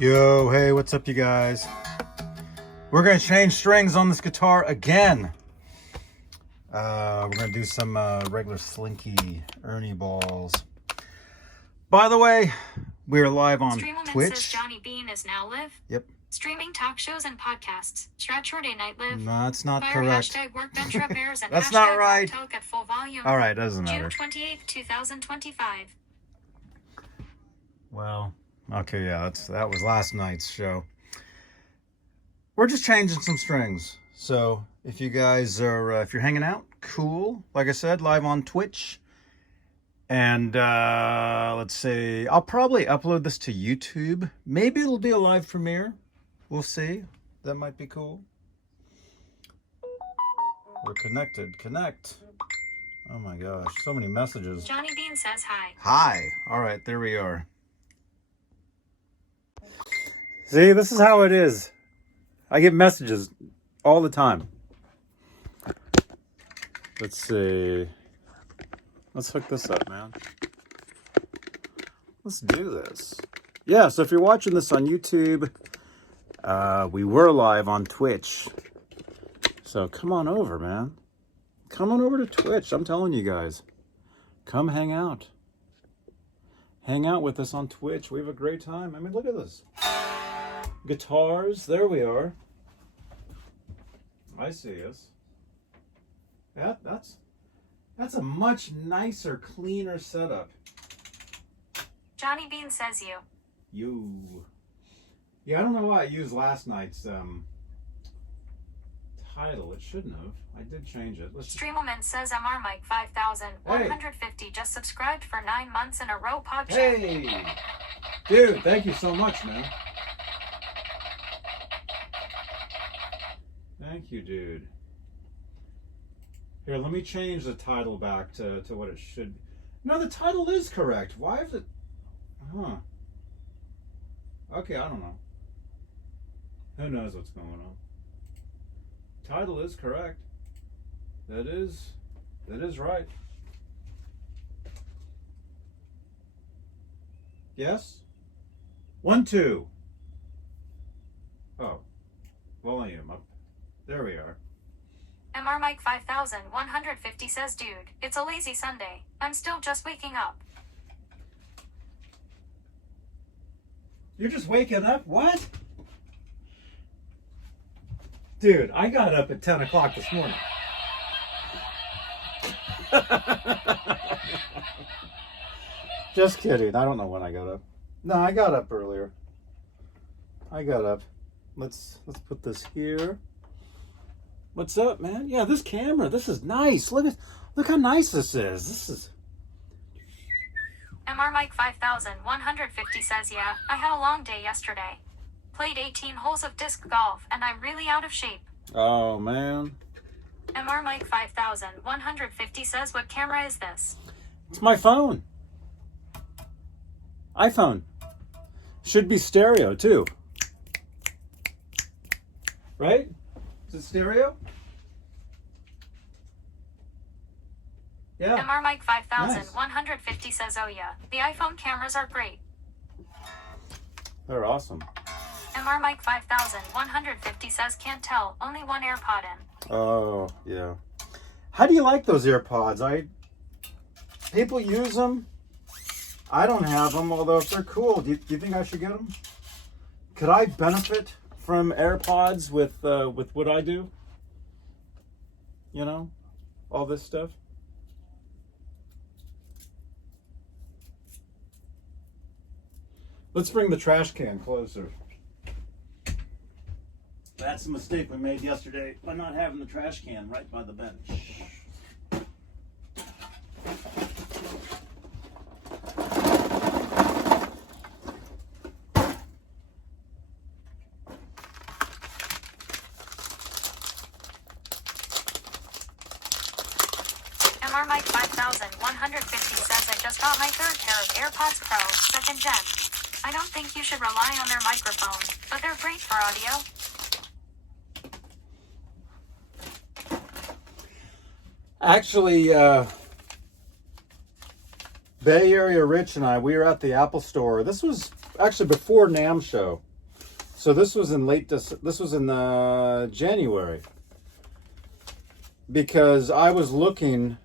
Yo, hey, what's up, you guys? We're gonna change strings on this guitar again. We're gonna do some regular slinky Ernie balls. By the way, we're live on Twitch. Says Johnny Beane is now live. Yep. Streaming talk shows and podcasts. Strat Day Night Live. No, that's not Fire correct. Hashtag workbench repairs and That's hashtag not right. talk at full volume. All right, doesn't matter. June 28th, 2025. Well, okay, yeah, that was last night's show. We're just changing some strings. So if you guys are, if you're hanging out, cool. Like I said, live on Twitch. And let's see, I'll probably upload this to YouTube. Maybe it'll be a live premiere. We'll see. That might be cool. We're connected. Connect. Oh my gosh, so many messages. Johnny Beane says hi. Hi. All right, there we are. See, this is how it is. I get messages all the time. Let's see. Let's hook this up, man. Let's do this. Yeah, so if you're watching this on YouTube, we were live on Twitch. So come on over, man. Come on over to Twitch. I'm telling you guys. Come hang out. Hang out with us on Twitch. We have a great time. I mean, look at this. Guitars. There we are. I see us. That's a much nicer, cleaner setup. Johnny Beane says you. You. Yeah, I don't know why I used last night's title. It shouldn't have. I did change it. Streamelman says MR Mike 5150 just subscribed for 9 months in a row. Pod Hey! Dude, thank you so much, man. Thank you, dude. Here, let me change the title back to what it should be. No, the title is correct. Why is it... Huh. Okay, I don't know. Who knows what's going on? Title is correct. That is right. Yes? 1, 2. Oh. Volume up. There we are. MR Mike 5150 says, dude, it's a lazy Sunday. I'm still just waking up. You're just waking up? What? Dude, I got up at 10 o'clock this morning. Just kidding. I don't know when I got up. No, I got up earlier. I got up. Let's put this here. What's up, man? Yeah, this camera, this is nice. Look how nice this is. This is... MR Mike 5150 says, yeah, I had a long day yesterday. Played 18 holes of disc golf, and I'm really out of shape. Oh, man. MR Mike 5150 says, what camera is this? It's my phone. iPhone. Should be stereo, too. Right? Is it stereo? Yeah. MR Mike 5150 says, oh yeah, the iPhone cameras are great. They're awesome. MR Mike 5150 says, can't tell, only one AirPod in. Oh, yeah. How do you like those AirPods? People use them. I don't have them, although if they're cool, do you think I should get them? Could I benefit from AirPods with what I do? You know, all this stuff. Let's bring the trash can closer. That's a mistake we made yesterday by not having the trash can right by the bench. MR Mike 5150 says, I just got my 3rd pair of AirPods Pro, 2nd gen. I don't think you should rely on their microphone, but they're great for audio. Actually, Bay Area Rich and I, we were at the Apple Store. This was actually before NAMM show. So this was in this was in January. Because I was looking,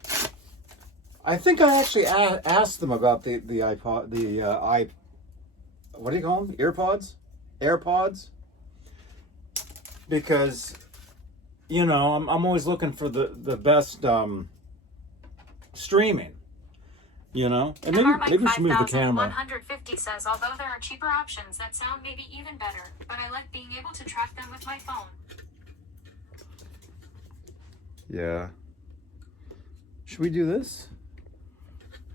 I think I actually asked them about the iPod, what do you call them? AirPods? Because, you know, I'm always looking for the best streaming, you know? And maybe we should move the camera. 150 says, although there are cheaper options that sound maybe even better, but I like being able to track them with my phone. Yeah. Should we do this?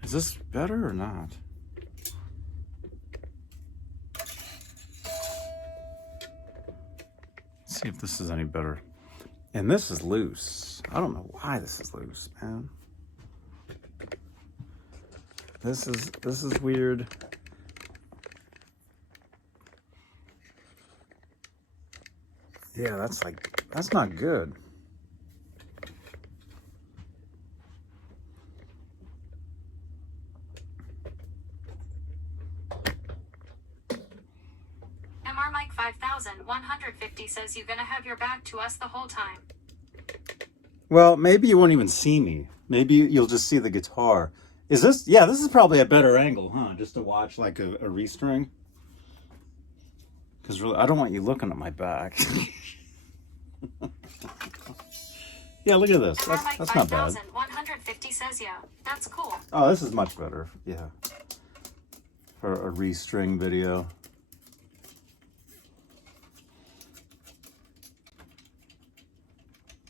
Is this better or not? Let's see if this is any better. And this is loose. I don't know why this is loose, man. This is weird. Yeah, that's not good. Mike 5150 says you're gonna have your back to us the whole time. Well, maybe you won't even see me. Maybe you'll just see the guitar. Is this? Yeah, this is probably a better angle, huh? Just to watch like a restring. Because really, I don't want you looking at my back. Yeah, look at this. That's not bad. 150 says yeah, that's cool. Oh, this is much better. Yeah, for a restring video.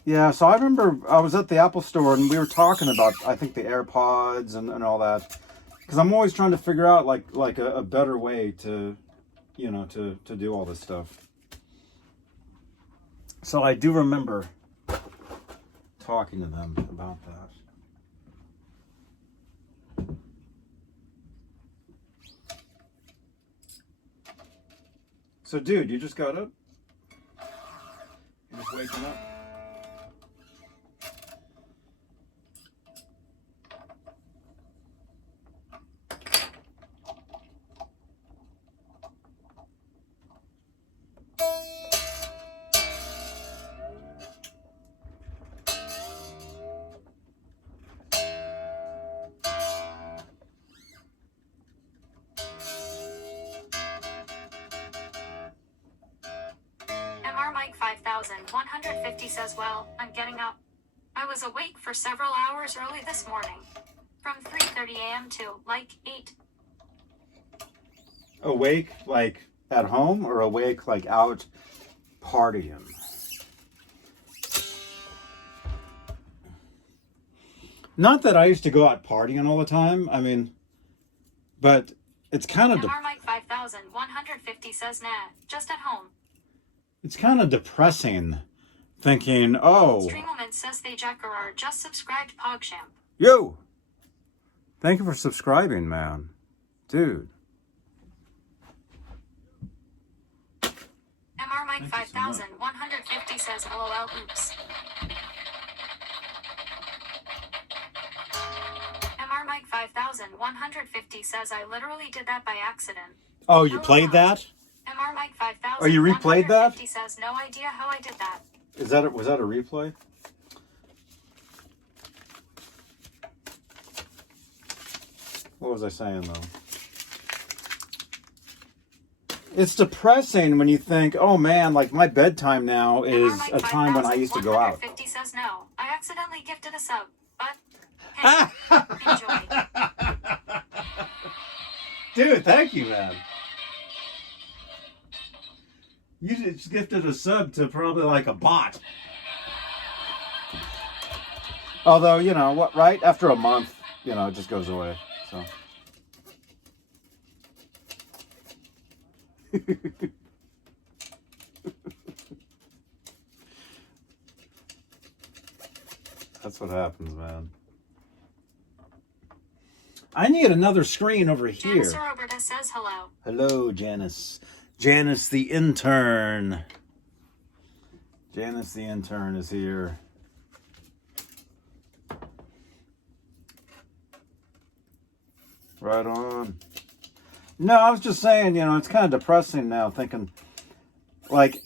Yeah, so I remember I was at the Apple store and we were talking about, I think, the AirPods and all that. Because I'm always trying to figure out like a better way to, you know, to do all this stuff. So I do remember talking to them about that. So dude, you just got up? You're just waking up? Mike 5150 says, well, I'm getting up. I was awake for several hours early this morning. From 3:30 a.m. to, like, 8. Awake, like, at home, or awake, like, out partying? Not that I used to go out partying all the time. I mean, but it's kind of... Mike 5150 says, nah, just at home. It's kind of depressing thinking, oh... Streamelman says they Jackar just subscribed PogChamp. Yo! Thank you for subscribing, man. Dude. Mike 5150 says, LOL, oops. Mike 5150 says, I literally did that by accident. Oh, you played that? Mike 5000. Oh, you replayed that? He says, no idea how I did that. Was that a replay? What was I saying though? It's depressing when you think, oh man, like my bedtime now is a time when I used to go out. 50 says no. I accidentally gifted a sub, but hey, enjoy. Dude, thank you, man. You just gifted a sub to probably like a bot. Although, you know, what, right? After a month, you know, it just goes away. So. That's what happens, man. I need another screen over here. Janice Roberta says hello. Hello, Janice. Janice the intern. Janice the intern is here. Right on. No, I was just saying, you know, it's kind of depressing now thinking, Like,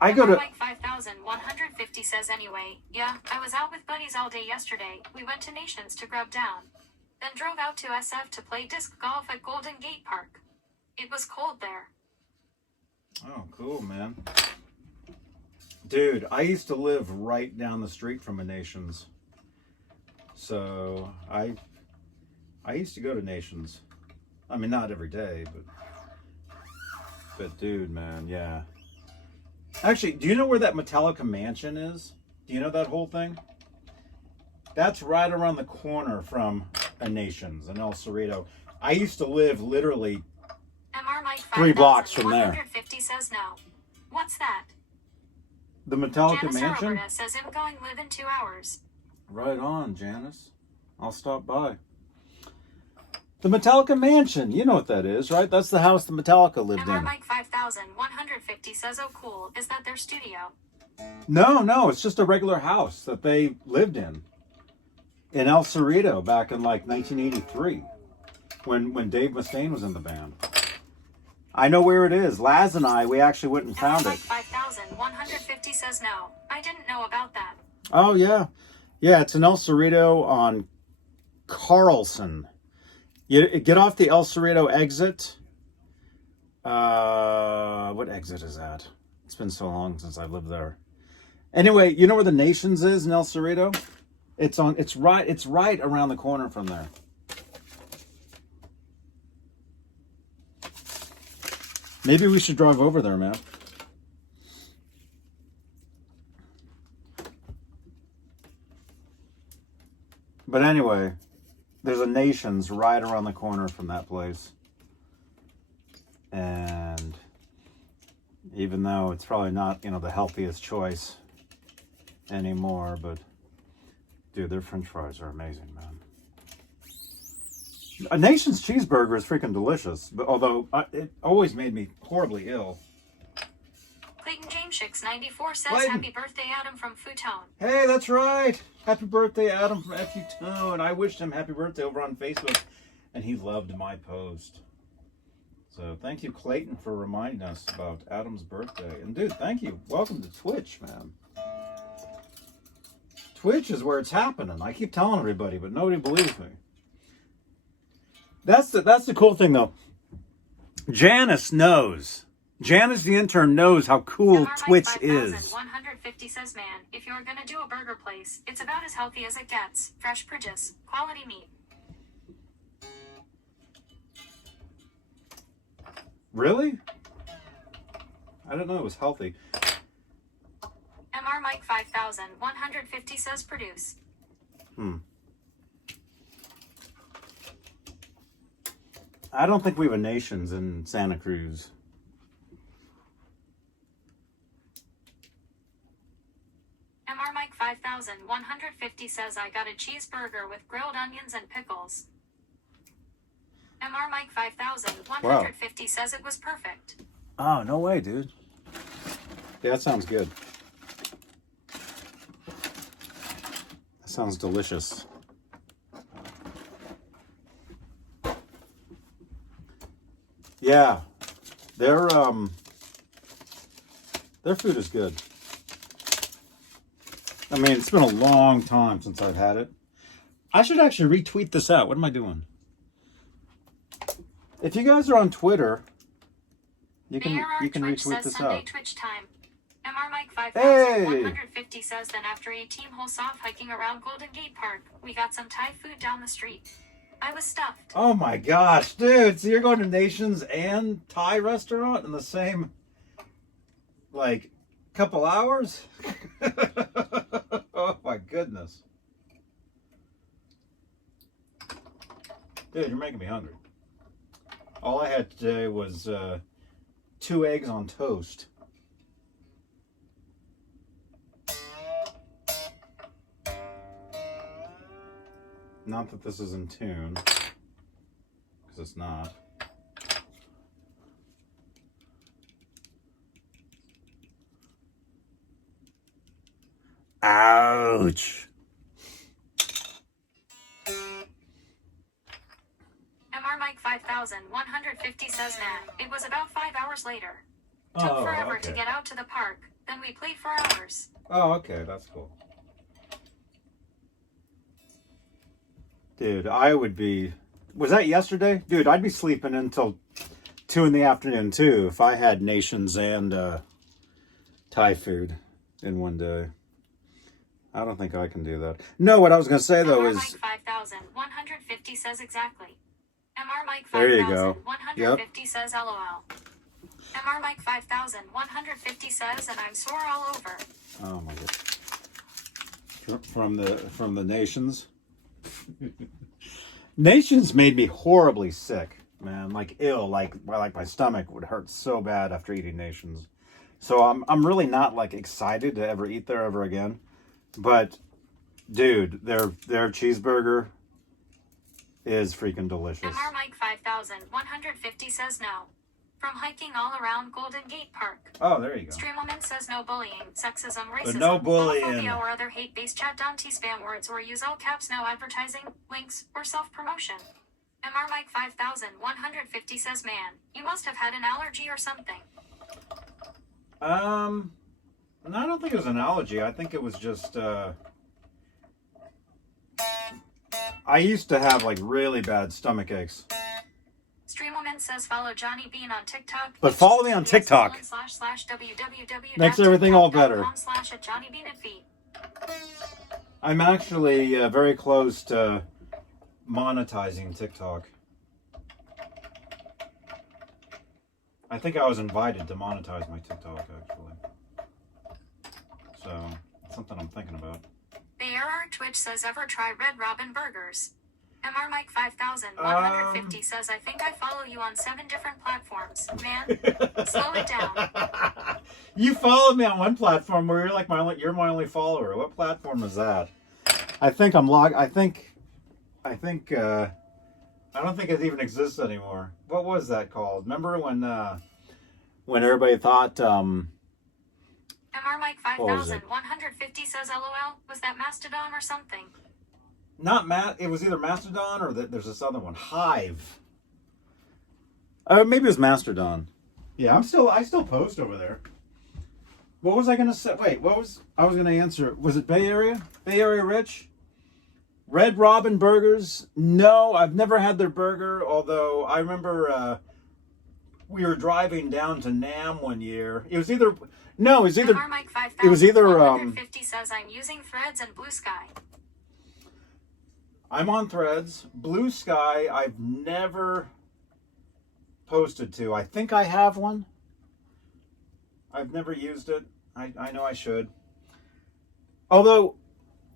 I go to... Like 5,150 says anyway. Yeah, I was out with buddies all day yesterday. We went to Nations to grub down. Then drove out to SF to play disc golf at Golden Gate Park. It was cold there. Oh, cool, man. Dude, I used to live right down the street from a Nations. So, I used to go to Nations. I mean, not every day, but dude, man, yeah. Actually, do you know where that Metallica mansion is? Do you know that whole thing? That's right around the corner from a Nations in El Cerrito. I used to live literally MR Mike 3 blocks from there. 150 says no. What's that? The Metallica Janice mansion? Roberta says I'm going live in 2 hours. Right on, Janice. I'll stop by. The Metallica mansion. You know what that is, right? That's the house the Metallica lived MR in. Mike 5150 says, oh cool, is that their studio? No, it's just a regular house that they lived in El Cerrito back in like 1983 when Dave Mustaine was in the band. I know where it is. Laz and I, we actually went and found MR it. Mike 5150 says no. I didn't know about that. Oh, yeah. Yeah, it's in El Cerrito on Carlson. You get off the El Cerrito exit. What exit is that? It's been so long since I lived there. Anyway, you know where the Nations is in El Cerrito? It's right around the corner from there. Maybe we should drive over there, man. But anyway, there's a Nations right around the corner from that place. And even though it's probably not, the healthiest choice anymore, but dude, their French fries are amazing, man. A Nation's cheeseburger is freaking delicious, but although it always made me horribly ill. Clayton Jameshix 94 says Clayton. happy birthday Adam from Futone. Hey, that's right. Happy birthday, Adam from FU2. And I wished him happy birthday over on Facebook, and he loved my post. So thank you, Clayton, for reminding us about Adam's birthday. And dude, thank you. Welcome to Twitch, man. Twitch is where it's happening. I keep telling everybody, but nobody believes me. That's the cool thing, though. Janice knows. Janice, the intern, knows how cool Twitch is. 150 says, man, if you're gonna do a burger place, it's about as healthy as it gets. Fresh produce, quality meat. Really? I didn't know it was healthy. MR Mike 5150 says produce. I don't think we have a Nations in Santa Cruz. MR Mike 5150 says I got a cheeseburger with grilled onions and pickles. MR Mike 5150 says it was perfect. Oh, no way, dude. Yeah, that sounds good. That sounds delicious. Yeah, their food is good. I mean, it's been a long time since I've had it. I should actually retweet this out. What am I doing? If you guys are on Twitter, you can retweet this Sunday out. Twitch time. MR Mike 5150 says then after a team hole soft hiking around Golden Gate Park, we got some Thai food down the street. I was stuffed. Oh my gosh, dude. So you're going to Nations and Thai restaurant in the same, couple hours? Oh my goodness. Dude, you're making me hungry. All I had today was 2 eggs on toast. Not that this is in tune, because it's not. Ouch. MR Mike 5150 says that it was about 5 hours later. Took Oh, forever okay. to get out to the park, then we played for hours. Oh, okay, that's cool. Dude, I would be... Was that yesterday? Dude, I'd be sleeping until 2 in the afternoon, too, if I had Nations and Thai food in one day. I don't think I can do that. No, what I was going to say, though, MR is... Mike 5150 says exactly. MR Mike There you go. 5150 says LOL. MR Mike 5150 says, and I'm sore all over. Oh, my God. From the Nations? Nations made me horribly sick, man. Like ill, like my stomach would hurt so bad after eating Nations. So I'm really not like excited to ever eat there ever again. But dude, their cheeseburger is freaking delicious. MR Mike 5150 says no. From hiking all around Golden Gate Park. Oh, there you go. Streamwoman says no bullying, sexism, racism, no bullying. homophobia, or other hate-based chat spam words, or use all caps, no advertising, links, or self-promotion. MR Mike 5150 says, man, you must have had an allergy or something. No, I don't think it was an allergy. I think it was just, I used to have like really bad stomach aches. Streamwoman says follow Johnny Beane on TikTok. But follow me on TikTok. Makes everything all better. I'm actually very close to monetizing TikTok. I think I was invited to monetize my TikTok, actually. So, it's something I'm thinking about. BRR Twitch says ever try Red Robin Burgers. MR Mike 5150 says I think I follow you on 7 different platforms. Man, slow it down. You followed me on one platform where you're like you're my only follower. What platform is that? I think I'm logged. I don't think it even exists anymore. What was that called? Remember when everybody thought MR Mike 5150 says LOL. Was that Mastodon or something? It was either Mastodon or there's this other one, Hive. Maybe it was Mastodon. Yeah, I still post over there. What was I gonna say? Wait, I was gonna answer. Was it Bay Area? Bay Area Rich? Red Robin Burgers? No, I've never had their burger. Although I remember we were driving down to Nam one year. It was either MR Mike 5150 says I'm using Threads and Blue Sky. I'm on Threads. Blue Sky, I've never posted to. I think I have one. I've never used it. I know I should. Although,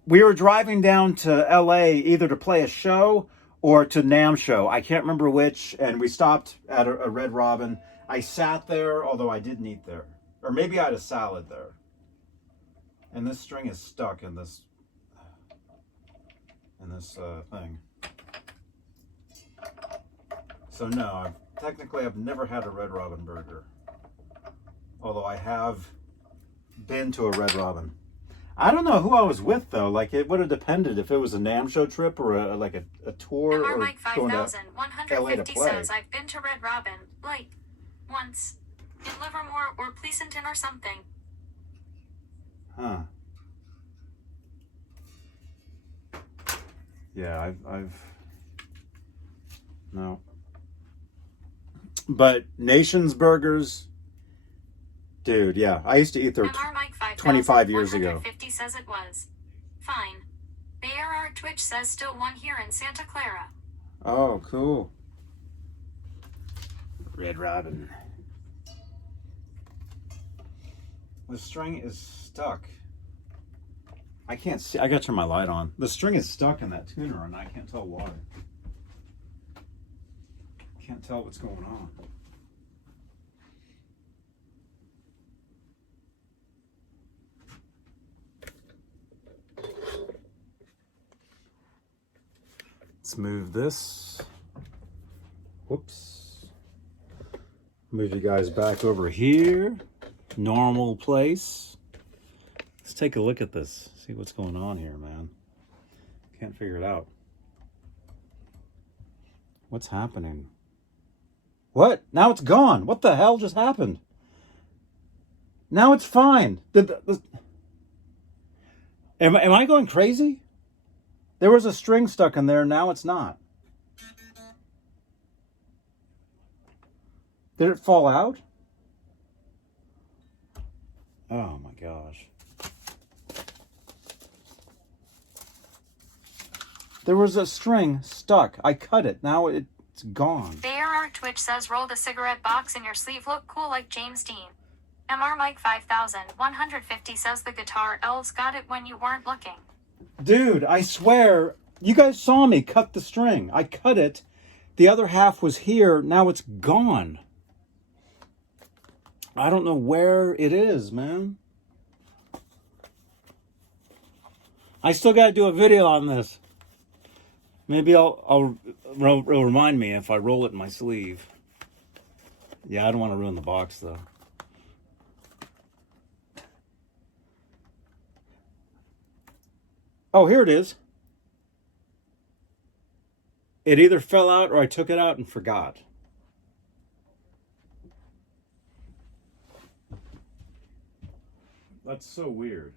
we were driving down to LA either to play a show or to NAMM show. I can't remember which, and we stopped at a Red Robin. I sat there, although I didn't eat there. Or maybe I had a salad there. And this string is stuck in this thing. So no, I've never had a Red Robin burger. Although I have been to a Red Robin. I don't know who I was with though. Like it would have depended if it was a NAMM show trip or a tour MR or Mike going to 5150 says I've been to Red Robin, like, once. In Livermore or Pleasanton or something. Huh. Yeah, I've no. But Nations Burgers, dude, yeah. I used to eat there 25 years ago. 50 says it was. Fine. BRR Twitch says still one here in Santa Clara. Oh, cool. Red Robin. The string is stuck. I can't see. I gotta turn my light on. The string is stuck in that tuner and I can't tell why. Can't tell what's going on. Let's move this. Whoops. Move you guys back over here. Normal place. Let's take a look at this. See what's going on here, man. Can't figure it out. What's happening? What? Now it's gone. What the hell just happened? Now it's fine. Am I going crazy? There was a string stuck in there. Now it's not. Did it fall out? Oh my gosh. There was a string stuck. I cut it. Now it's gone. BRR Twitch says roll the cigarette box in your sleeve. Look cool like James Dean. MR Mike 5150 says the guitar elves got it when you weren't looking. Dude, I swear, you guys saw me cut the string. I cut it. The other half was here. Now it's gone. I don't know where it is, man. I still got to do a video on this. Maybe it'll remind me if I roll it in my sleeve. Yeah, I don't want to ruin the box, though. Oh, here it is. It either fell out or I took it out and forgot. That's so weird.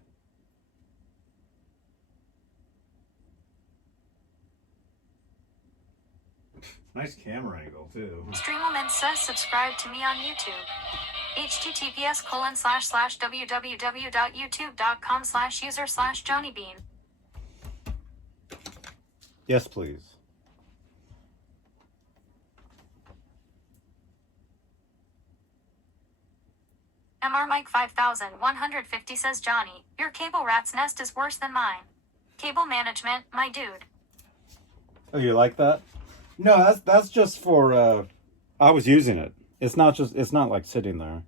Nice camera angle, too. Streamelman says subscribe to me on YouTube. https://www.youtube.com/user/Johnny Beane. Yes, please. MR Mike 5150 says Johnny, your cable rat's nest is worse than mine. Cable management, my dude. Oh, you like that? No, that's just for I was using it. It's not like sitting there.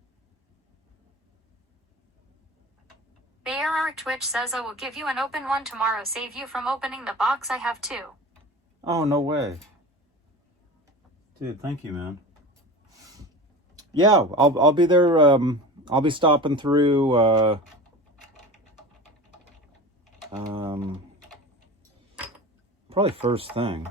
BRR Twitch says I will give you an open one tomorrow, save you from opening the box. I have two. Oh, no way. Dude, thank you, man. Yeah, I'll be there. I'll be stopping through probably first thing.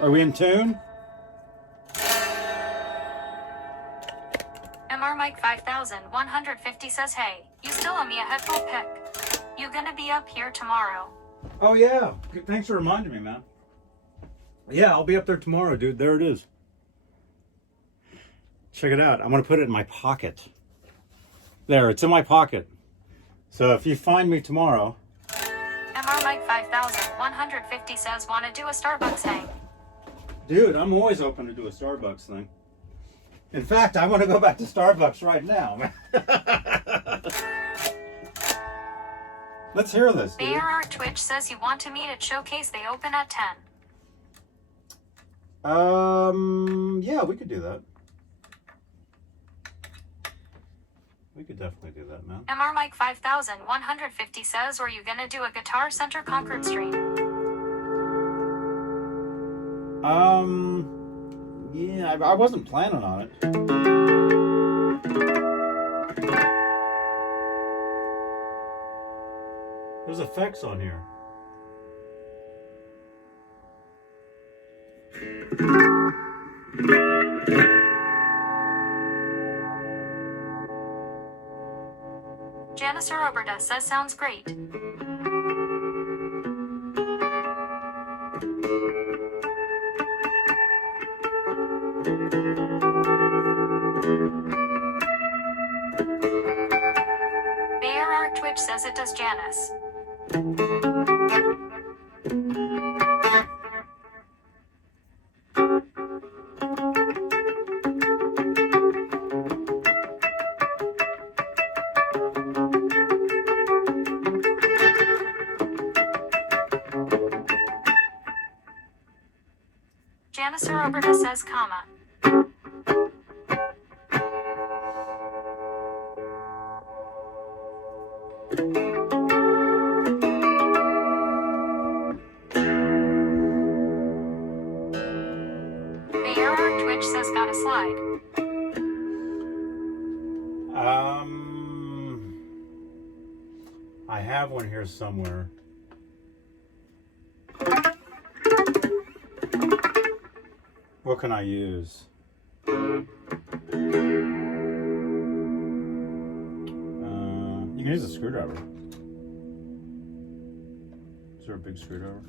Are we in tune? MR Mike 5150 says, hey, you still owe me a headphone pick. You gonna be up here tomorrow? Oh, yeah. Thanks for reminding me, man. Yeah, I'll be up there tomorrow, dude. There it is. Check it out. I'm going to put it in my pocket. There, it's in my pocket. So if you find me tomorrow... MR Mike 5150 says, want to do a Starbucks hang? Dude, I'm always open to do a Starbucks thing. In fact, I want to go back to Starbucks right now, man. Let's hear this, dude. BRR Twitch says you want to meet at Showcase. They open at 10. Yeah, we could do that. We could definitely do that, man. MR Mike 5150 says, are you gonna do a Guitar Center Concord stream? Yeah, I wasn't planning on it. There's effects on here. Janice Roberta says sounds great. BRR Twitch says it does, Janice. Janice Roberta says, comma. BRR Twitch says got a slide. I have one here somewhere. What can I use? You can use a screwdriver. Is there a big screwdriver?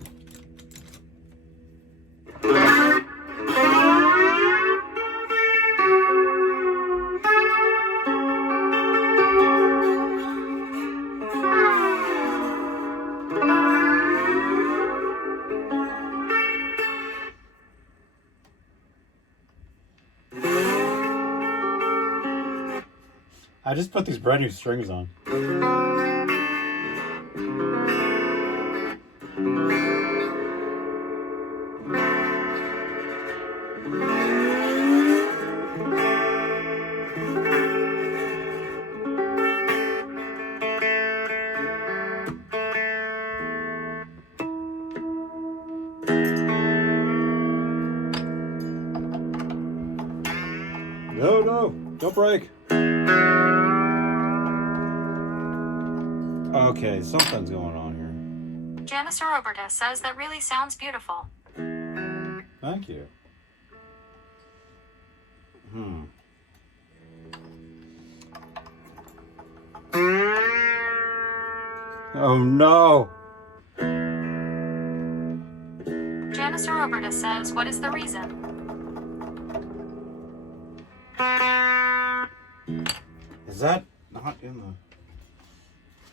I just put these brand new strings on. No, don't break. Okay, something's going on here. Janice Roberta says that really sounds beautiful. Thank you. Oh no! Janice Roberta says, what is the reason? Is that not in the...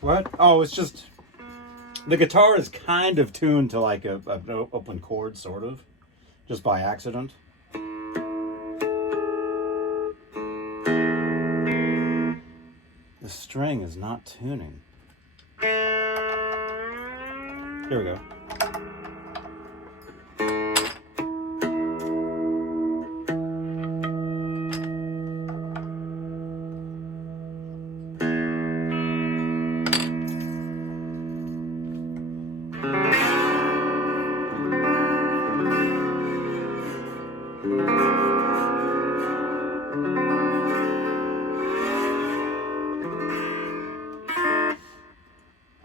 What? Oh, it's just... The guitar is kind of tuned to like an open chord, sort of. Just by accident. The string is not tuning. Here we go.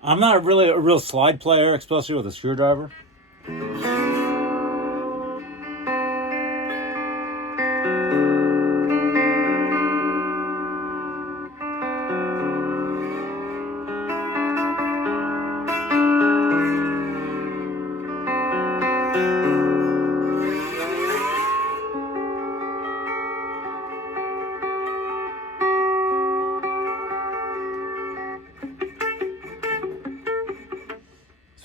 I'm not really a real slide player, especially with a screwdriver.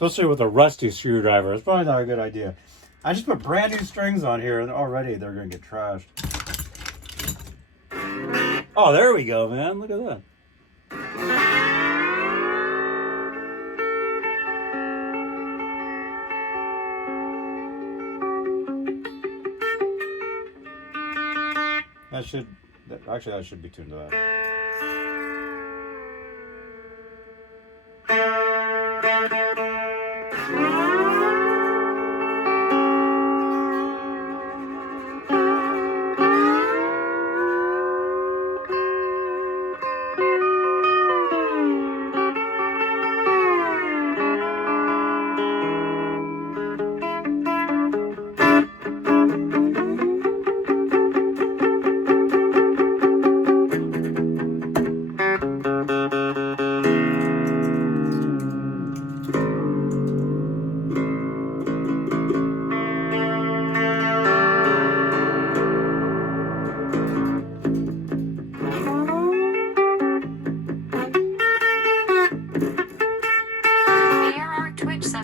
Especially with a rusty screwdriver. It's probably not a good idea. I just put brand new strings on here and already they're going to get trashed. Oh, there we go, man. Look at that. Actually, that should be tuned to that.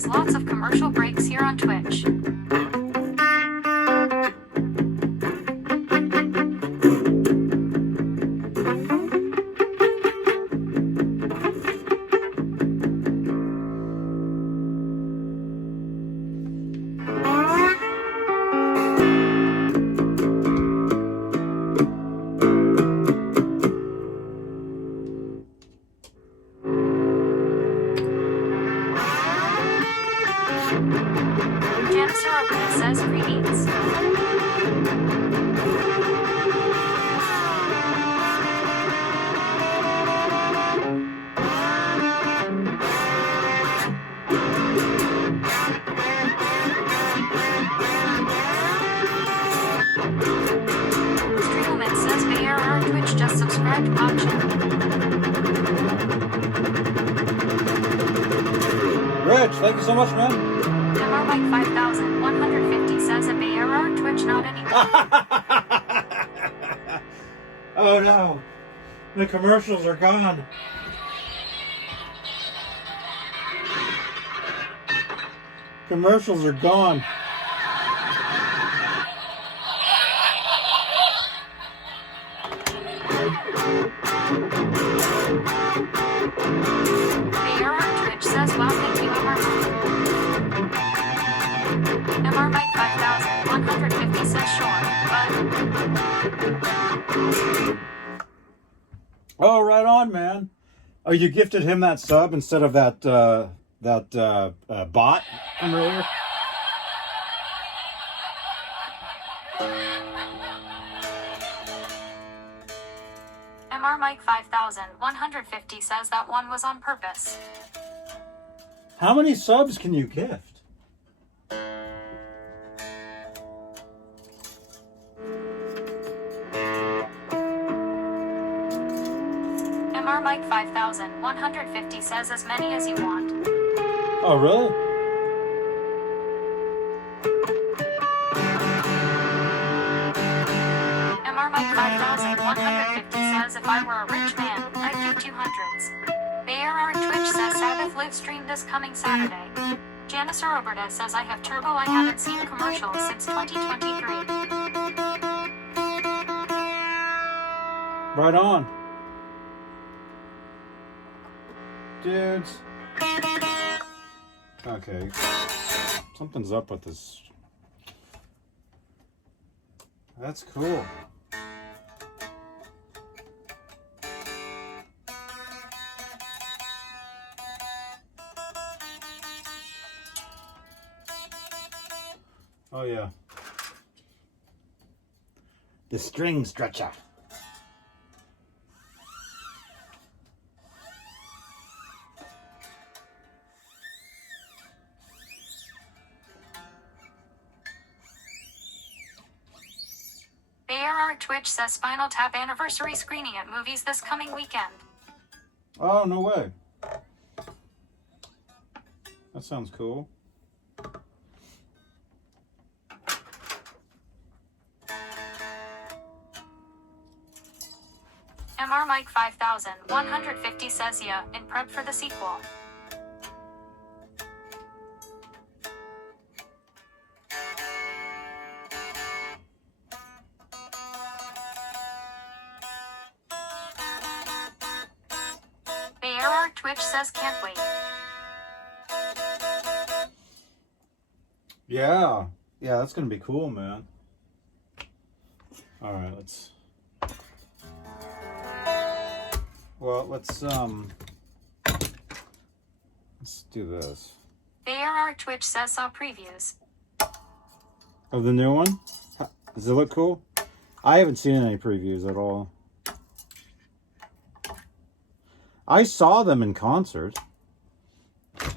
Lots of commercial breaks here on Twitch. Says greetings. Scratch option. Rich, thank you so much, man. MR Mike 5150 says a Bay Error Twitch not anymore. Oh no, the commercials are gone. Commercials are gone. Bay Error Twitch says wow, thank you MR Mike 5150 says sure, but Oh, right on, man. Oh, you gifted him that sub instead of that bot from earlier? MR Mike 5150 says that one was on purpose. How many subs can you gift? MR Mike 5150 says as many as you want. Oh, really? MR Mike 5150 says if I were a rich man, I'd give 200s. Bay Error Twitch says Sabbath live stream this coming Saturday. Janice Roberta says I have turbo. I haven't seen commercials since 2023. Right on. Dudes. Okay. Something's up with this. That's cool. Oh yeah. The string stretcher. Bay Error Twitch says Spinal Tap anniversary screening at movies this coming weekend. Oh, no way. That sounds cool. MR Mike 5150 says yeah, in prep for the sequel. Bay Error Twitch says can't wait. Yeah. Yeah, that's gonna be cool, man. Alright, let's do this. Bay Error Twitch says saw previews. Of the new one? Does it look cool? I haven't seen any previews at all. I saw them in concert.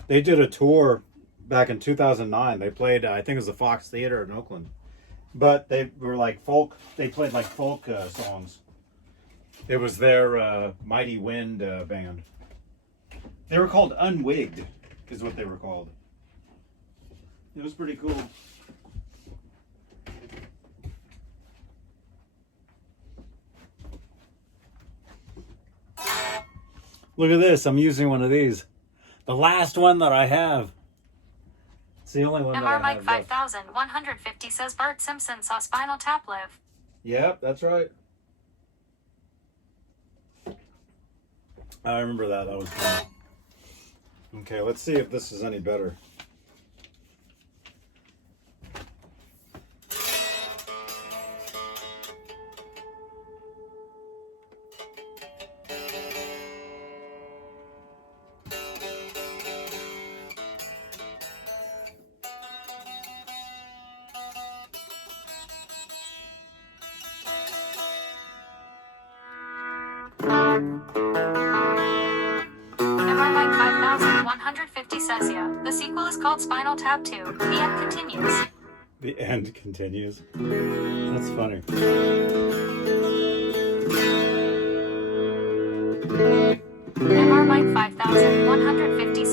They did a tour back in 2009. They played, I think it was the Fox Theater in Oakland. But they were like folk, they played like folk songs. It was their Mighty Wind band. They were called Unwigged, is what they were called. It was pretty cool. Look at this, I'm using one of these. The last one that I have. It's the only one that I MR have. Mike 5150 says Bart Simpson saw Spinal Tap live. Yep, that's right. I remember that. That was fun. Okay, let's see if this is any better. MR Mike 5150 says yeah. The sequel is called Spinal Tap 2. The end continues. The end continues. That's funny.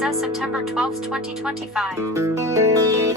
says September 12th, 2025.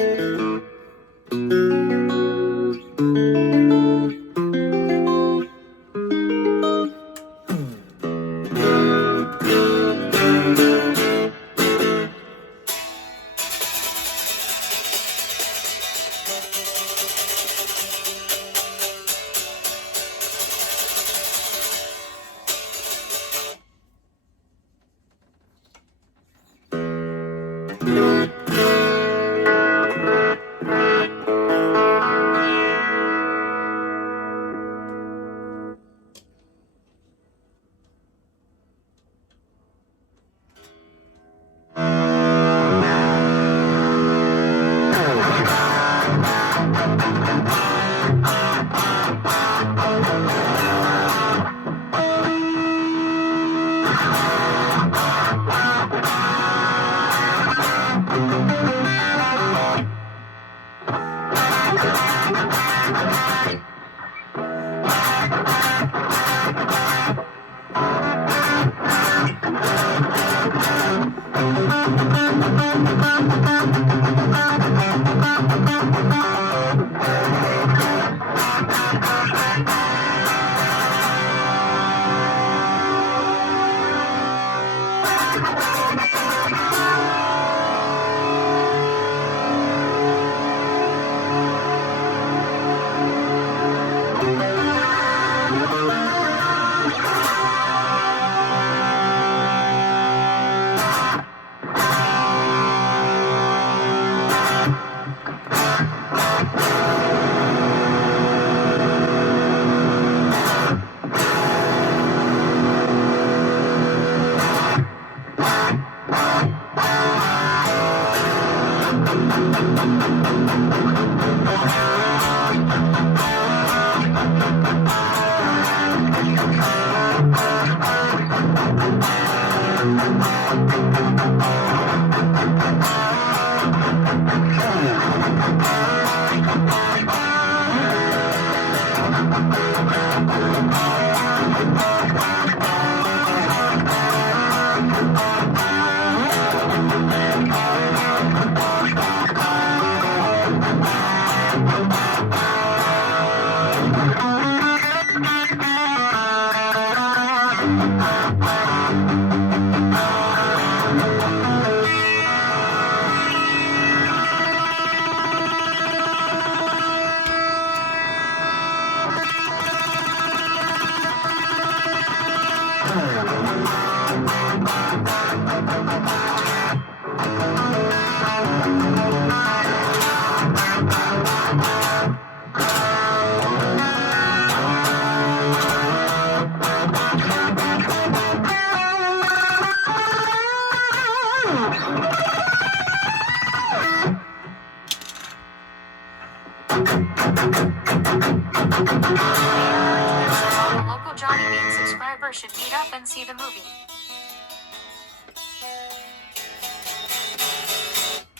All local Johnny Beane subscribers should meet up and see the movie.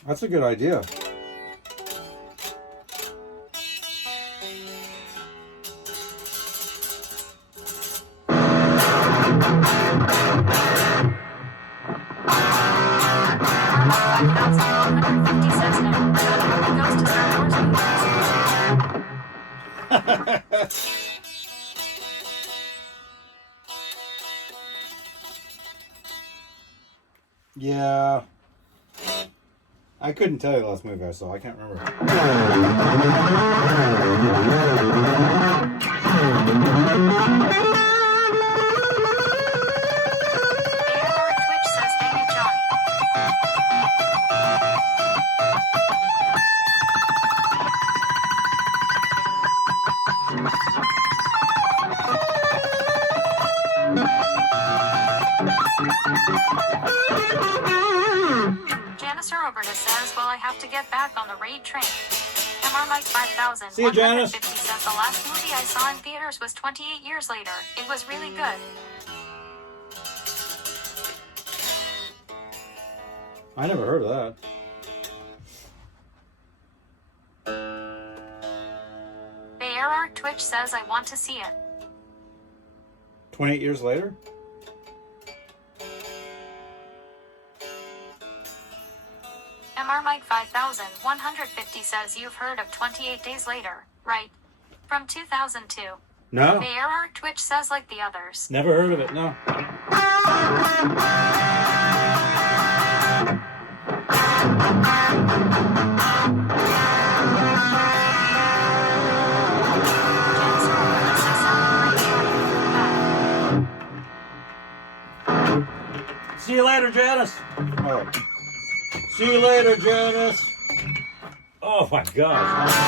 That's a good idea. Yeah. I couldn't tell you the last movie I saw. I can't remember. Twitch says, "Dang it, Johnny." Janice Roberta says, "Well, I have to get back on the raid train." MR Mike 5000. See you, Janice. Says, "The last movie I saw in theaters was 28 years later. It was really good." I never heard of that. Bay Area Twitch says, "I want to see it." 28 years later? MR Mike 5150 says you've heard of 28 Days Later, right? From 2002. No. ARR Twitch says like the others. Never heard of it, no. See you later, Janice. All right. See you later, Janice. Oh my gosh.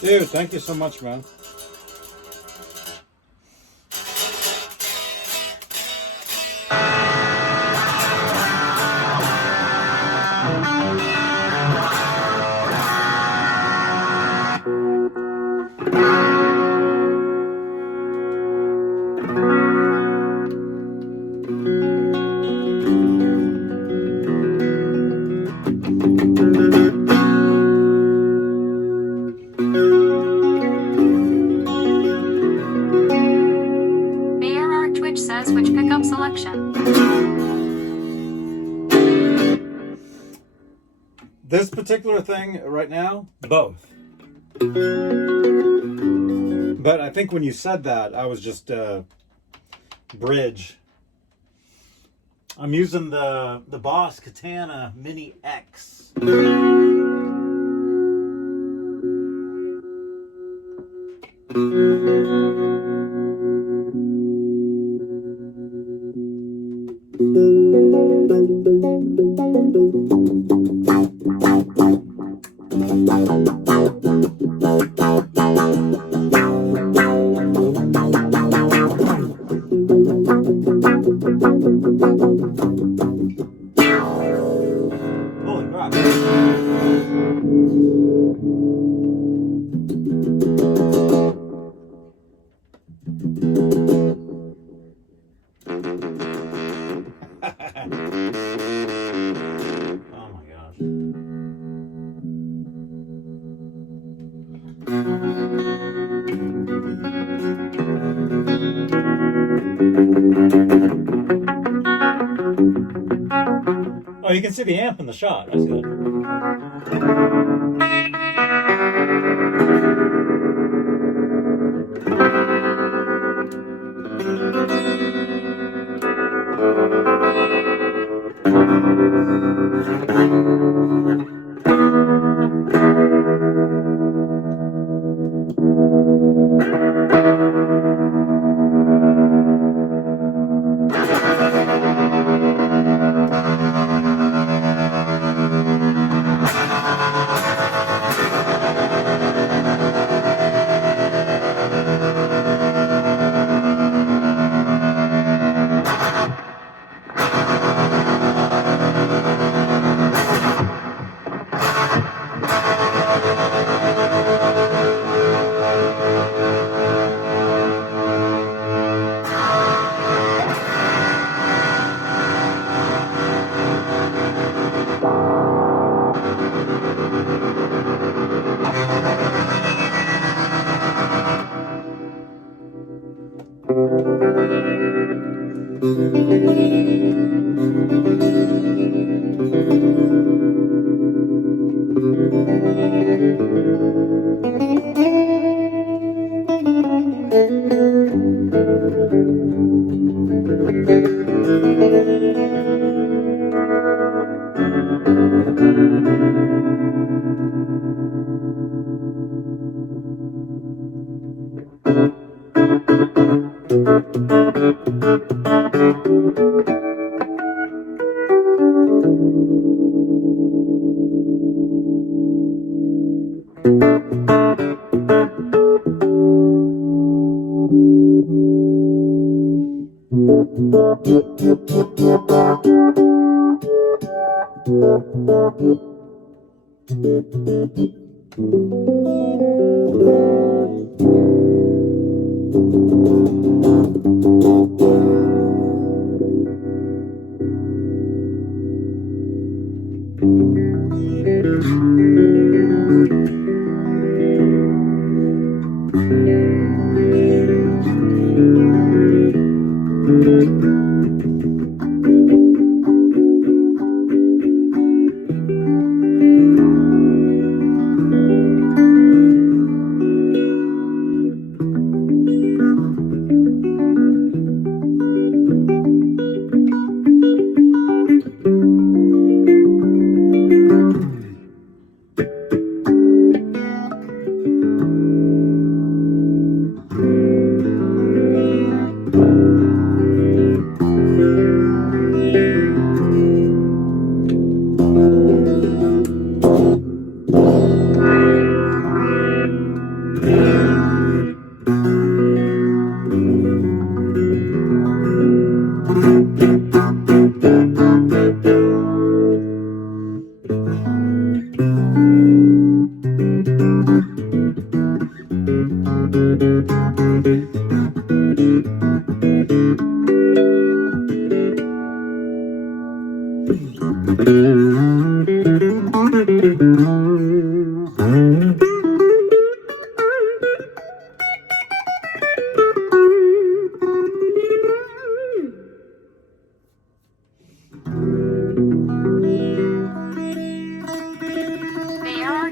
Dude, thank you so much, man. This particular thing right now, both. But I think when you said that, I was just bridge. I'm using the Boss Katana Mini X. Holy crap. Oh my gosh. Oh, you can see the amp in the shot. That's good.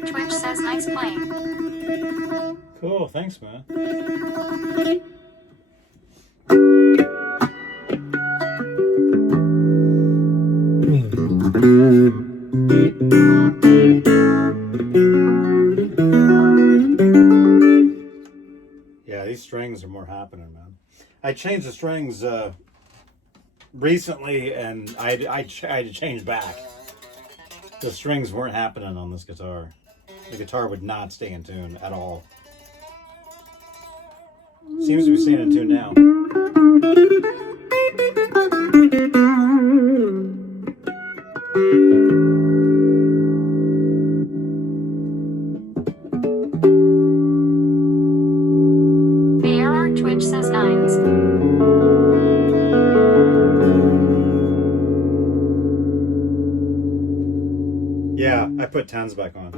Twitch says nice playing. Cool, thanks, man. Yeah, these strings are more happening, man. I changed the strings recently, and I had to change back. The strings weren't happening on this guitar. The guitar would not stay in tune at all. Seems to be staying in tune now. Twitch says nines. Yeah, I put tens back on.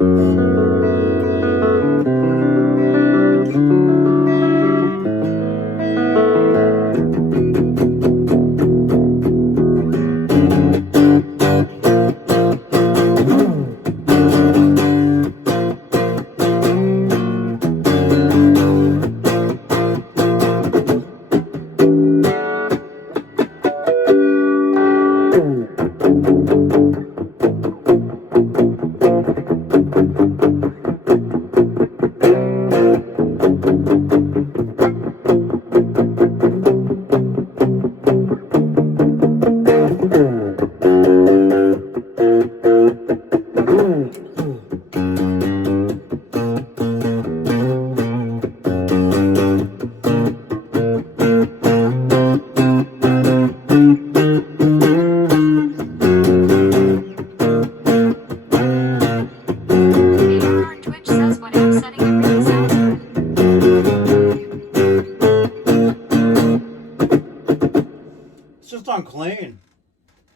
On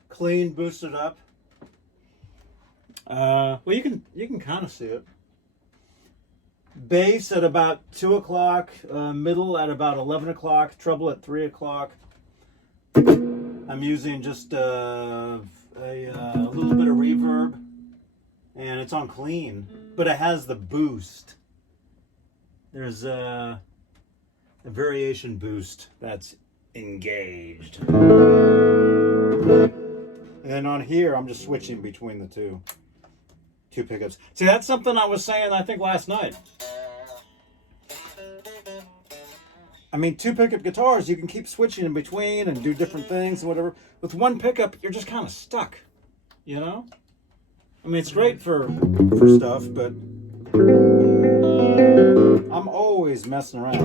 clean, boosted up. Well, you can kind of see it. Bass at about 2 o'clock, middle at about 11 o'clock, treble at 3 o'clock. I'm using just a little bit of reverb, and it's on clean, but it has the boost. There's a variation boost that's engaged. And then on here, I'm just switching between the two pickups. See, that's something I was saying, I think, last night. I mean, 2 pickup guitars, you can keep switching in between and do different things and whatever. With 1 pickup, you're just kind of stuck, you know? I mean, it's great for stuff, but always messing around.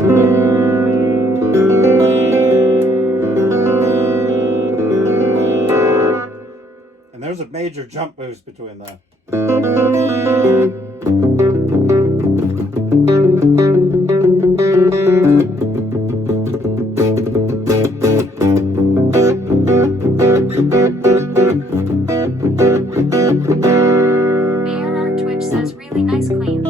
And there's a major jump boost between that. ARR Twitch says really nice cleans.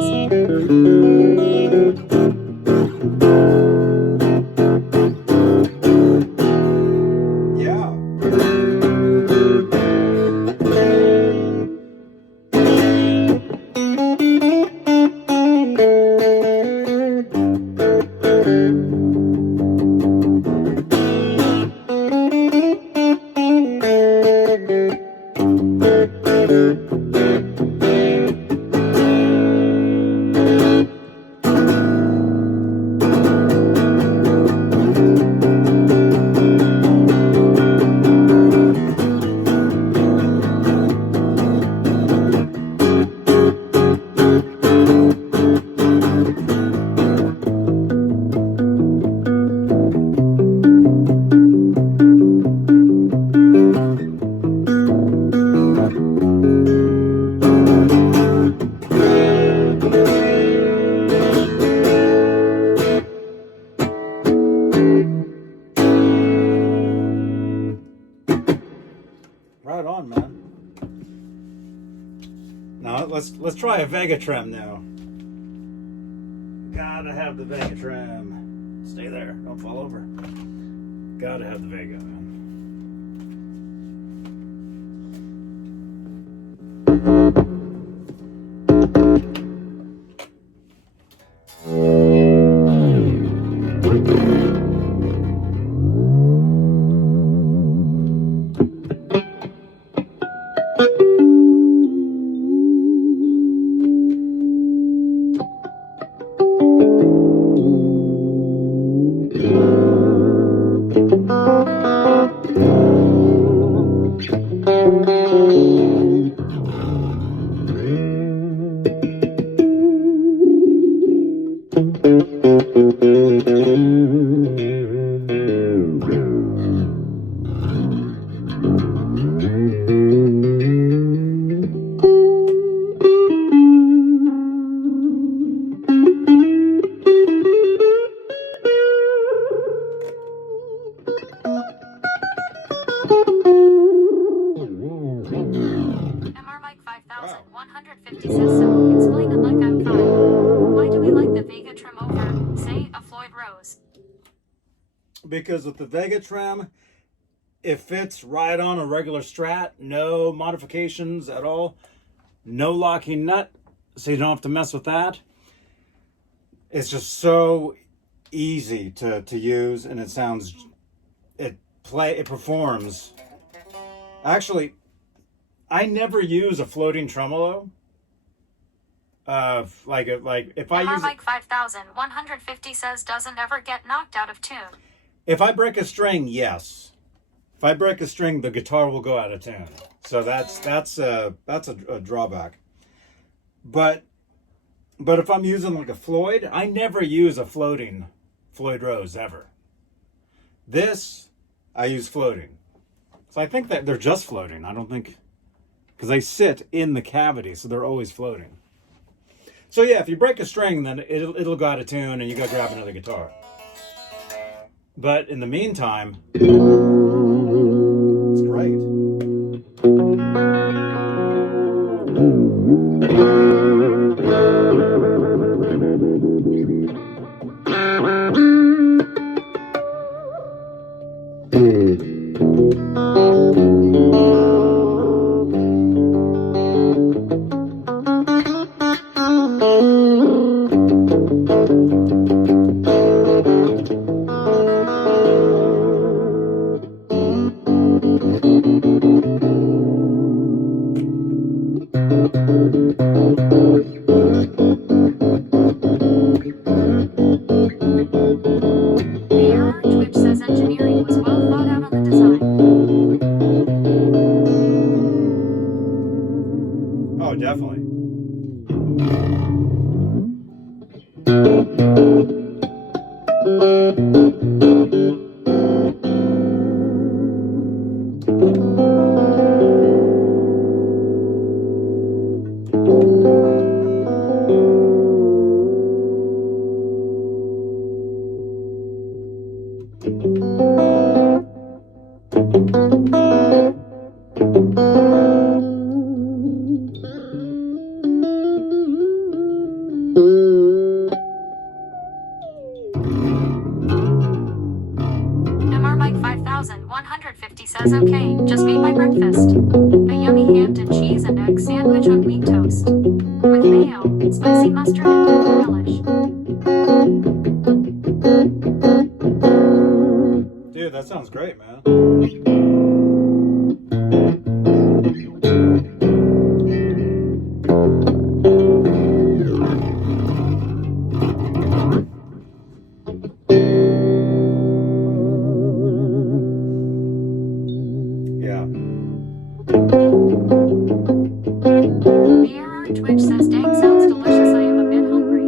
Right on, man. Now let's try a Vega Trem now. Gotta have the Vega Trem. Stay there, don't fall over. Gotta have the Vega, man. MR Mike 5150 says so. Explain it like I'm 5. Why do we like the Vega Trem over, say, a Floyd Rose? Because with the Vega Trem, it fits right on a regular Strat. No modifications at all. No locking nut, so you don't have to mess with that. It's just so easy to use, and it sounds, it performs. Actually, I never use a floating tremolo. Like if I use Mike 5150 says doesn't ever get knocked out of tune. If I break a string, yes. If I break a string, the guitar will go out of tune. So that's a drawback. But if I'm using like a Floyd, I never use a floating Floyd Rose ever. This I use floating. So I think that they're just floating. I don't think, because they sit in the cavity, so they're always floating. So yeah, if you break a string, then it'll go out of tune, and you gotta grab another guitar. But in the meantime, it's great. says okay, just made my breakfast. A yummy ham and cheese and egg sandwich on wheat toast. With mayo, spicy mustard and pepper relish. Dude, that sounds great, man. Yeah. BRR Twitch says dang sounds delicious, I am a bit hungry.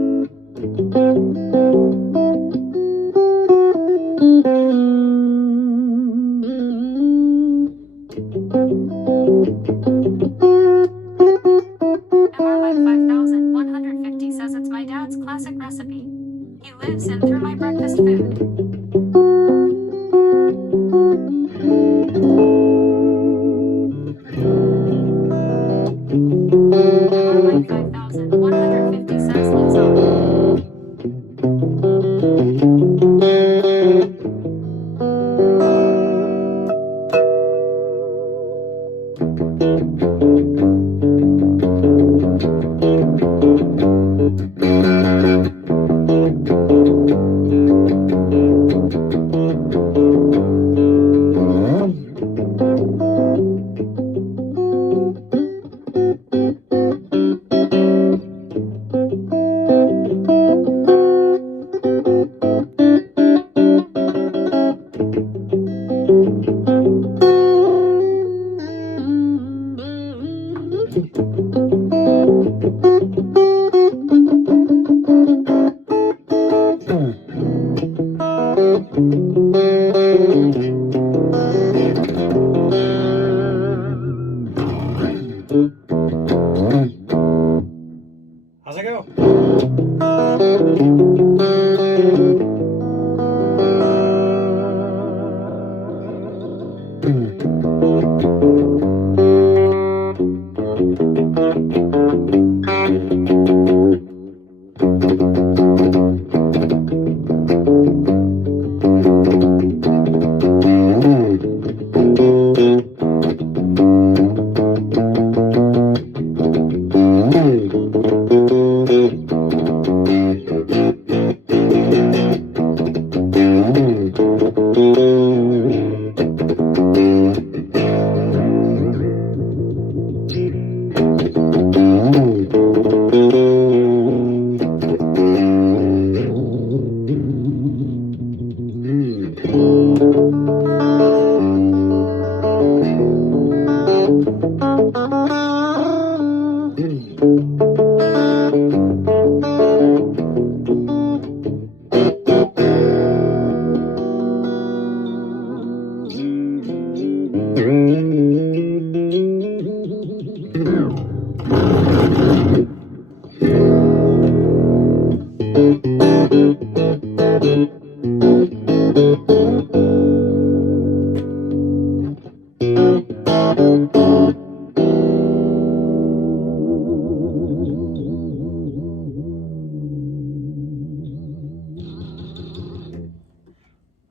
MR5150 says it's my dad's classic recipe. He lives in through my breakfast food. MR5150 says lives on. How's it go?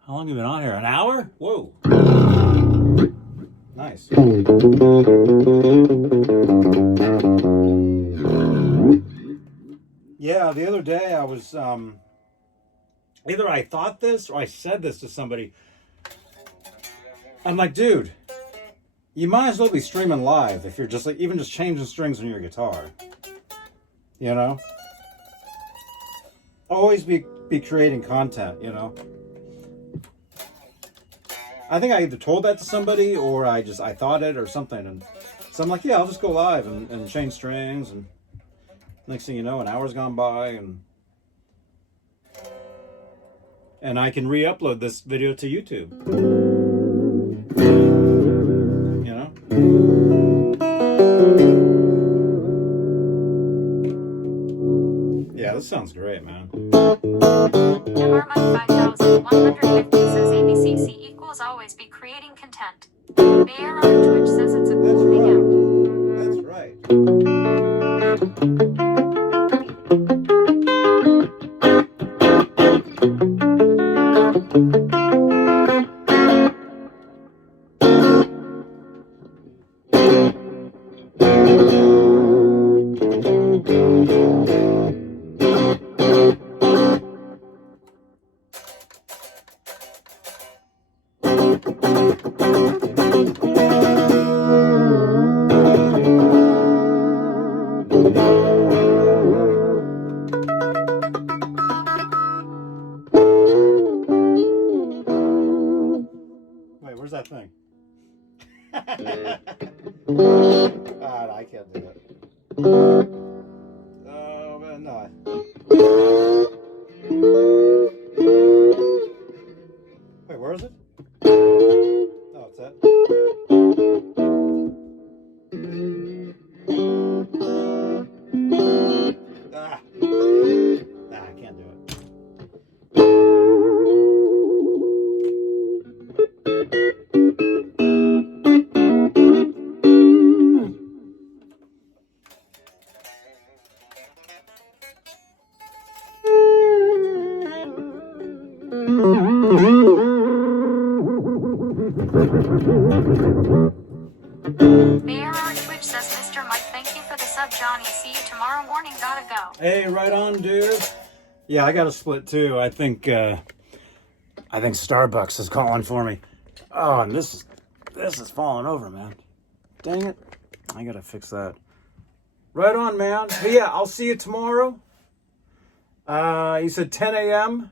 How long have you been on here? An hour? Whoa. Nice. Yeah, the other day I was, either I thought this or I said this to somebody. I'm like, dude, you might as well be streaming live if you're just like, even just changing strings on your guitar. You know? Always be creating content, you know? I think I either told that to somebody or I thought it or something. And so I'm like, yeah, I'll just go live and change strings. And next thing you know, an hour's gone by and I can re-upload this video to YouTube. You know? Yeah, this sounds great, man. MR5150 says ABCC equals always be creating content. Bear on Twitch says it's a cool hangout. That's right. that thing. God, I can't do that. Oh, man, no. Wait, where is it? Oh, it's that. Ah. Nah, I can't do it. Mayor on Twitch says, Mr. Mike, thank you for the sub, Johnny. See you tomorrow morning. Gotta go. Hey, right on, dude. Yeah, I got a split too. I think Starbucks is calling for me. Oh, and this is falling over, man. Dang it. I gotta fix that. Right on, man. But yeah, I'll see you tomorrow. You said 10 a.m.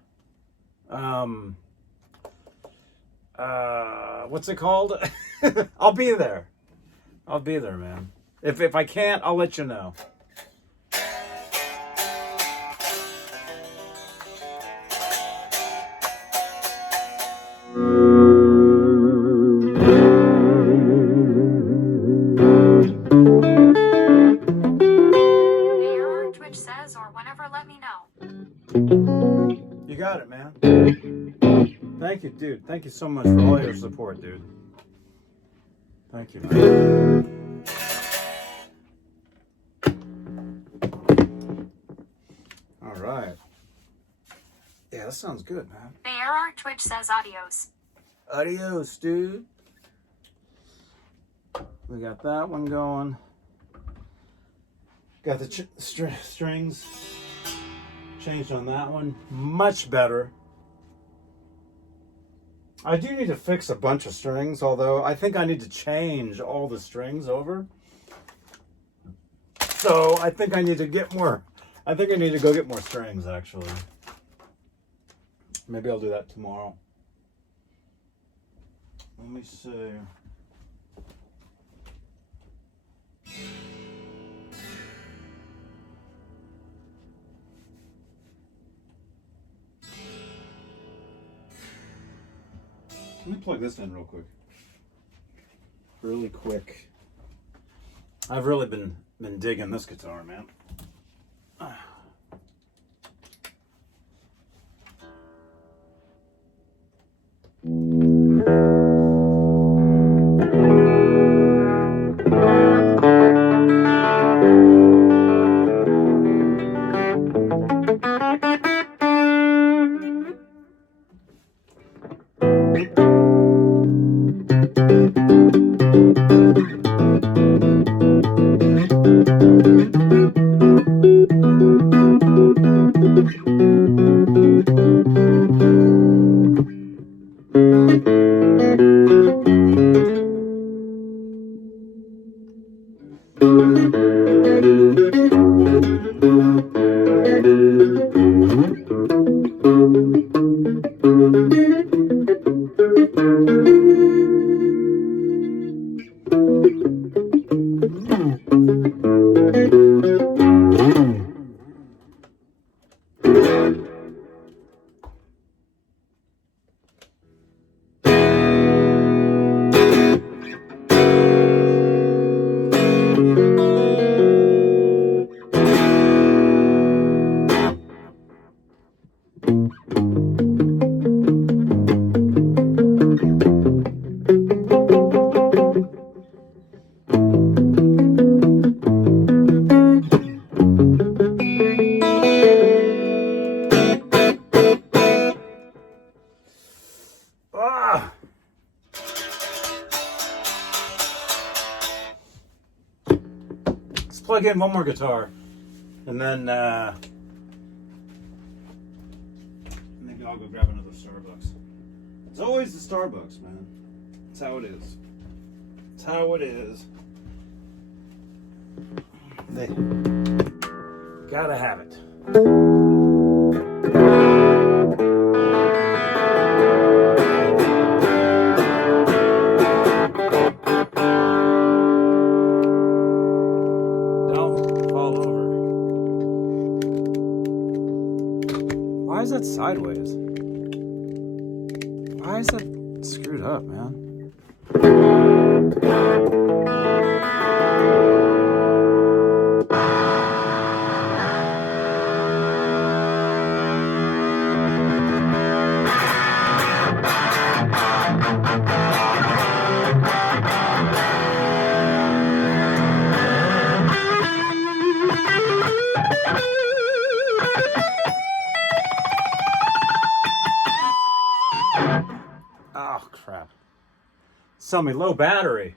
What's it called? I'll be there. I'll be there, man. If I can't, I'll let you know. Mayor on Twitch says, or whenever, let me know. You got it, man. Thank you, dude. Thank you so much for all your support, dude. Thank you, man. All right. Yeah, that sounds good, man. Mayor on Twitch says, adios. Adios, dude. We got that one going. Got the strings changed on that one. Much better. I do need to fix a bunch of strings, although I think I need to change all the strings over. So I think I need to get more. I think I need to go get more strings, actually. Maybe I'll do that tomorrow. Let me see. Let me plug this in real quick. Really quick. I've really been digging this guitar, man. Plug in one more guitar, and then maybe I'll go grab another Starbucks. It's always the Starbucks, man. That's how it is. That's how it is. They gotta have it. Why is that sideways? Why is that screwed up, man? Oh, crap. Tell me low battery.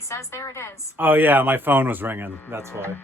Says there it is. Oh yeah, my phone was ringing. That's why.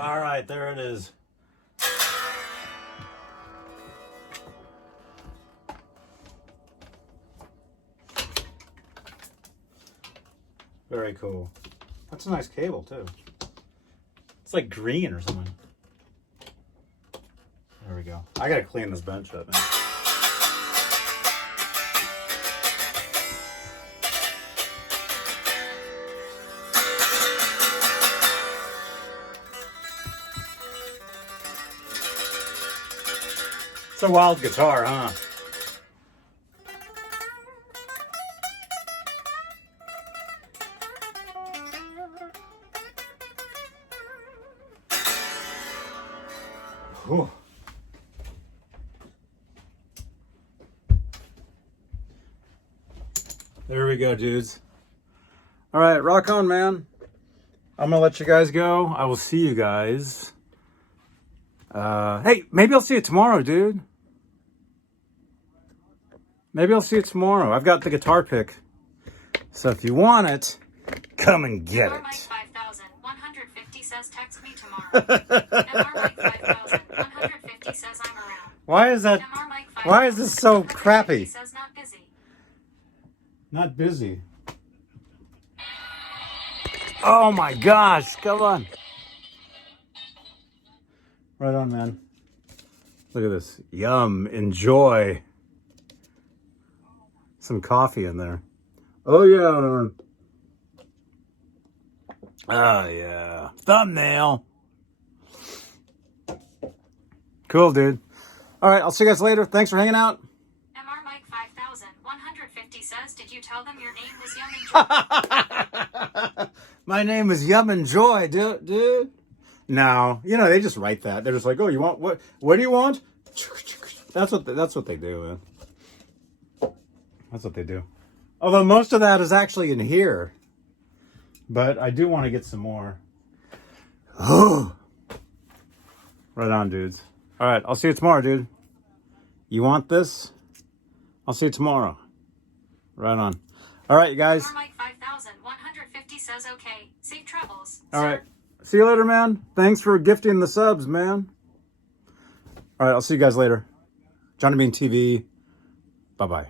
All right, there it is. Very cool. That's a nice cable too. It's like green or something. There we go. I gotta clean this bench up, man. It's a wild guitar, huh? Whew. There we go, dudes. All right, rock on, man. I'm gonna let you guys go. I will see you guys. Hey, maybe I'll see you tomorrow, dude. Maybe I'll see you tomorrow. I've got the guitar pick. So if you want it, come and get it. 5150 says text me tomorrow. MR Mike 5150 says I'm around. Why is that? MR Mike Why is this so crappy? Says not busy. Not busy. Oh my gosh, come on. Right on, man. Look at this. Yum, enjoy. Some coffee in there. Oh yeah. Oh yeah. Thumbnail. Cool, dude. All right, I'll see you guys later. Thanks for hanging out. MR Mike 5150 says, did you tell them your name was Yum and Joy? My name is Yum and Joy, dude. No, you know, they just write that. They're just like, oh, you want what? What do you want? That's what they do, man. That's what they do. Although most of that is actually in here, but I do want to get some more. Oh, right on, dudes. All right, I'll see you tomorrow, dude. You want this? I'll see you tomorrow. Right on. All right, you guys. Mike 5150 says, okay. Safe travels. All right. See you later, man. Thanks for gifting the subs, man. All right, I'll see you guys later. Johnny Beane TV. Bye-bye.